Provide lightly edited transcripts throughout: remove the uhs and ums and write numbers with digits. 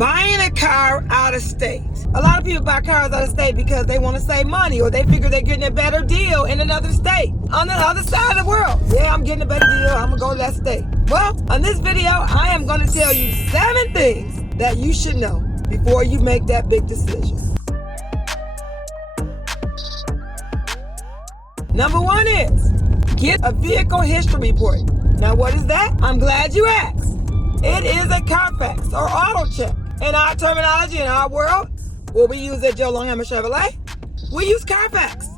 Buying a car out of state. A lot of people buy cars out of state because they want to save money, or they figure they're getting a better deal in another state, on the other side of the world. Yeah, I'm getting a better deal, I'm gonna go to that state. Well, on this video, I am gonna tell you 7 things that you should know before you make that big decision. Number 1 is, get a vehicle history report. Now what is that? I'm glad you asked. It is a Carfax or auto check. In our terminology, in our world, what we use at Joe Longhammer Chevrolet, we use Carfax.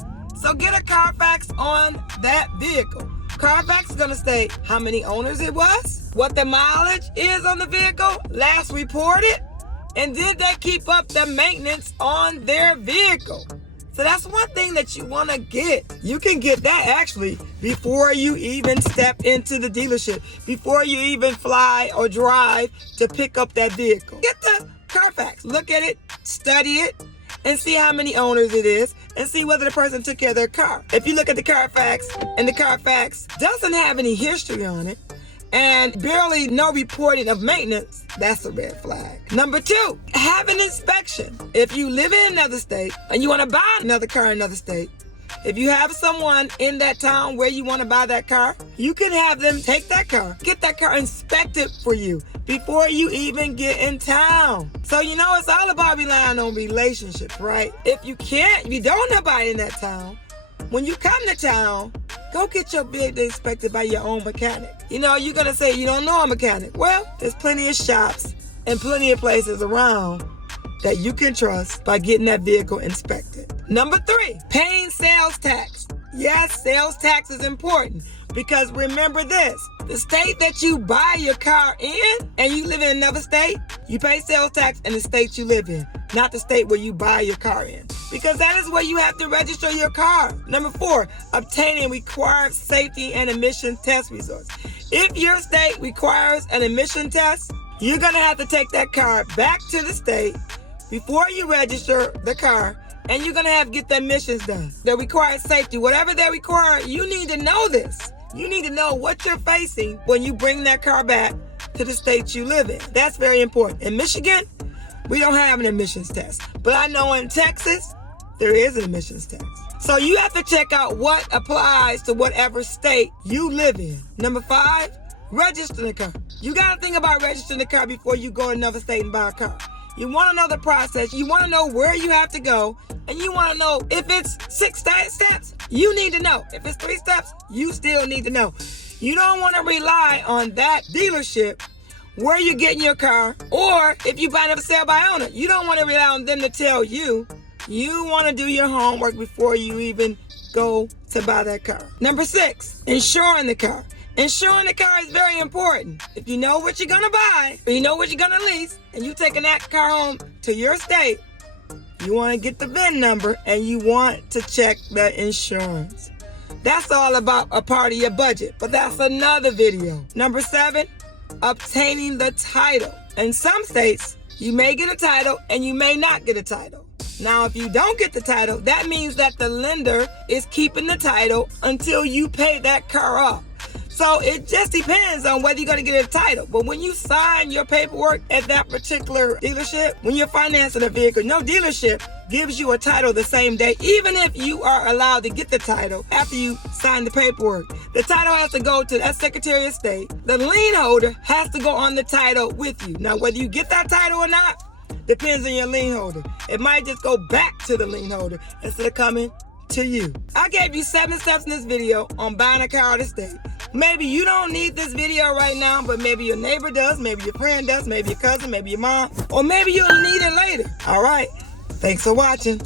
So get a Carfax on that vehicle. Carfax is gonna state how many owners it was, what the mileage is on the vehicle, last reported, and did they keep up the maintenance on their vehicle. So that's one thing that you want to get. You can get that actually before you even step into the dealership, before you even fly or drive to pick up that vehicle. Get the Carfax, look at it, study it, and see how many owners it is, and see whether the person took care of their car. If you look at the Carfax and the Carfax doesn't have any history on it, and barely no reporting of maintenance, that's a red flag. Number 2, have an inspection. If you live in another state and you want to buy another car in another state, if you have someone in that town where you want to buy that car, you can have them take that car, get that car inspected for you before you even get in town. So it's all about relying on relationships, right? If you don't know nobody in that town, when you come to town, go get your vehicle inspected by your own mechanic. You're going to say you don't know a mechanic. Well, there's plenty of shops and plenty of places around that you can trust by getting that vehicle inspected. Number 3, paying sales tax. Yes, sales tax is important because remember this, the state that you buy your car in and you live in another state, you pay sales tax in the state you live in, not the state where you buy your car in. Because that is where you have to register your car. Number 4, obtaining required safety and emission test results. If your state requires an emission test, you're gonna have to take that car back to the state before you register the car, and you're gonna have to get the emissions done. The required safety, whatever they require, you need to know this. You need to know what you're facing when you bring that car back to the state you live in. That's very important. In Michigan, we don't have an emissions test, but I know in Texas, there is an emissions test. So you have to check out what applies to whatever state you live in. Number 5, register the car. You gotta think about registering the car before you go to another state and buy a car. You want to know the process, you want to know where you have to go, and you want to know if it's 6 steps, you need to know. If it's 3 steps, you still need to know. You don't want to rely on that dealership where you're getting your car, or if you buy it a sale by owner, you don't want to rely on them to tell you. You want to do your homework before you even go to buy that car. Number 6, insuring the car. Insuring the car is very important. If you know what you're going to buy, or you know what you're going to lease, and you're taking that car home to your state, you want to get the VIN number and you want to check the insurance. That's all about a part of your budget, but that's another video. Number 7, obtaining the title. In some states, you may get a title and you may not get a title. Now, if you don't get the title, that means that the lender is keeping the title until you pay that car off. So it just depends on whether you're going to get a title. But when you sign your paperwork at that particular dealership, when you're financing a vehicle, no dealership gives you a title the same day, even if you are allowed to get the title after you sign the paperwork. The title has to go to that Secretary of State. The lien holder has to go on the title with you. Now, whether you get that title or not, depends on your lien holder. It might just go back to the lien holder instead of coming to you. I gave you 7 steps in this video on buying a car out of state. Maybe you don't need this video right now, but maybe your neighbor does, maybe your friend does, maybe your cousin, maybe your mom, or maybe you'll need it later. All right. Thanks for watching.